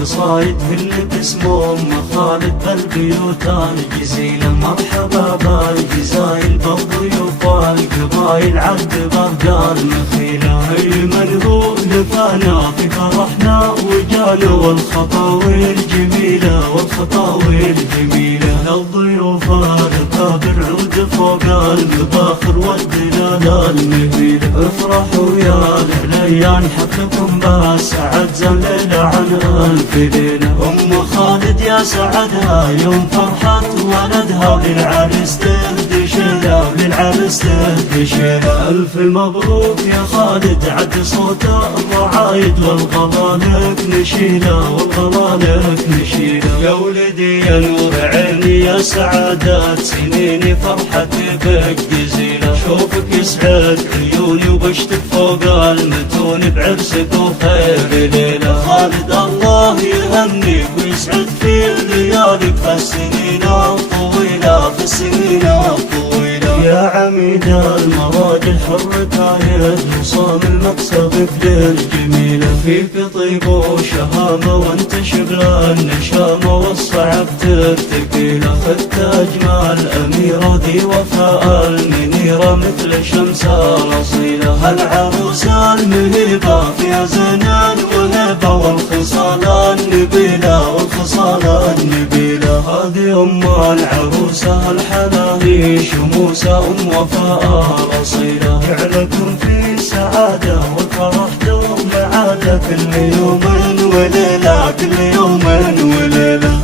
قصايد اللي باسمه ام خالد بالبيوت الجزيلة. مرحبا بالجزايل بالضيوف والقبايل عد بردان مخيلة. من هو لفانا في فرحنا وجانا والخطاوي الجميلة والخطاوي الجميلة. للضيوف الكابر عود فوق المباخر والدلال النبيلة. افرحوا يا ليان حفلكم بسعد زليلة عن ألف ليلة. أم خالد يا سعدها يوم فرحة ولدها للعرس تهدي شيلة للعرس تهدي شيلة. ألف مبروك يا خالد عد صوت الرعايد والغلا لك نشيلة والغلا لك نشيلة. يا ولدي يا نور عيني يا سعادة سنيني فرحتي بك جزيلة. شوفك يسعد عيوني وبشتك فوق المتون بعرسك وخير ليلة. خالد الله يهنيك ويسعد في ليالك في السنين الطويلة في السنين الطويلة. يا عميد المراجل حرك عيد وصام المكسبك للجميلة. فيك طيب وشهامة وانت شبل النشامة والصعب ترتقيلة. خذت أجمل أميرة ذي وفاء المنيرة مثل شمس الأصيلة. هالعروسة المهيبة فيها زنان وهبة والخصال النبيلة والخصال النبيلة. هذه أم العروسة الحلاهي شموسة أم وفاء الأصيلة. جعلكم في سعادة والفرح دوم عادة كل يوم وليلة كل يوم وليلة.